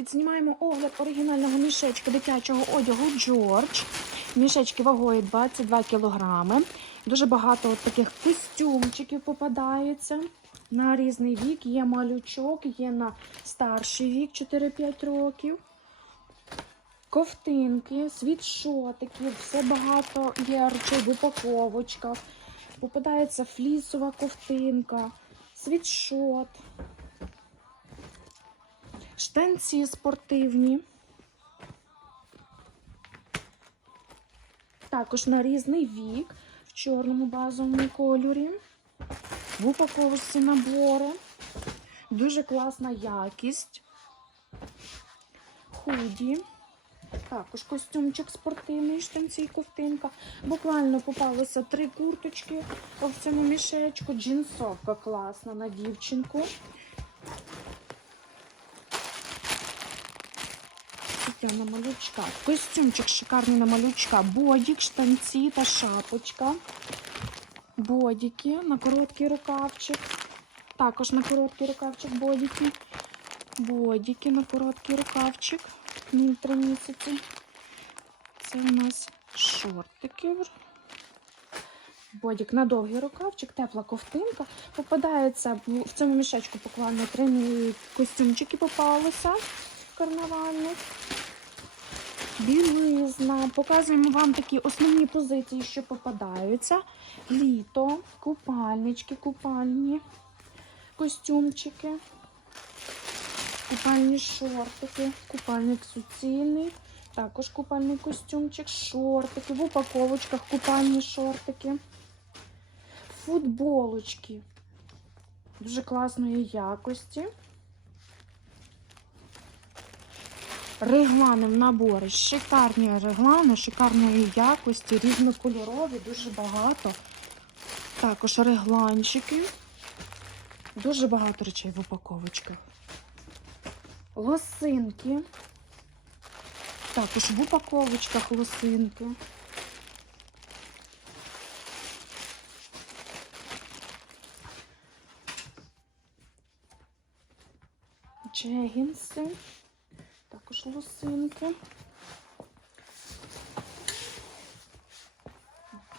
Відзнімаємо огляд оригінального мішечка дитячого одягу Джордж. Мішечки вагою 22 кг. Дуже багато от таких костюмчиків попадається. На різний вік є малючок, є на старший вік 4-5 років. Ковтинки, світшотики, все багато є речей в упаковочках. Попадається флісова ковтинка, світшот, штанці спортивні. Також на різний вік в чорному базовому кольорі. В упаковочці набори. Дуже класна якість. Худі. Також костюмчик спортивний, штанці і ковтинка. Буквально попалося три курточки в цьому мішечку. Джинсовка класна на дівчинку. Це на малючка. Костюмчик шикарний на малючка. Бодік, штанці та шапочка. Бодіки на короткий рукавчик. Також на короткий рукавчик бодіки. Бодіки на короткий рукавчик. Три місяці. Це у нас шортики. Бодік на довгий рукавчик, тепла ковтинка. Попадається в цьому мішечку буквально три костюмчики попалися карнавальних. Білизна. Показуємо вам такі основні позиції, що попадаються. Літо, купальнички, купальні, костюмчики, купальні шортики, купальник суцільний, також купальний костюмчик, шортики, в упаковочках купальні шортики, футболочки дуже класної якості. Реглани в наборі. Шикарні реглани, шикарної якості, різнокольорові, дуже багато. Також регланчики. Дуже багато речей в упаковочках. Лосинки. Також в упаковочках лосинки. Джегінси. Також лосинки.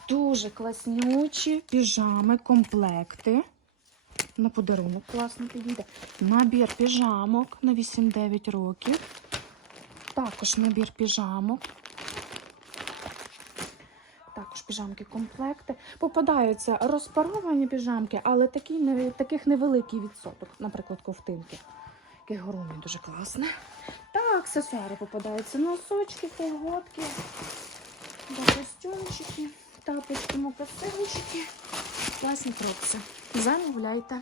Дуже класнючі піжами, комплекти. На подарунок класно підійде. Набір піжамок на 8-9 років. Також набір піжамок. Також піжамки, комплекти. Попадаються розпаровані піжамки, але такі, таких невеликий відсоток, наприклад, ковтинки. Яке горуне дуже класне. Аксесуари попадаються. Носочки, колготки, костюмчики, тапочки, мокасинчики. Класні крокси. Замовляйте.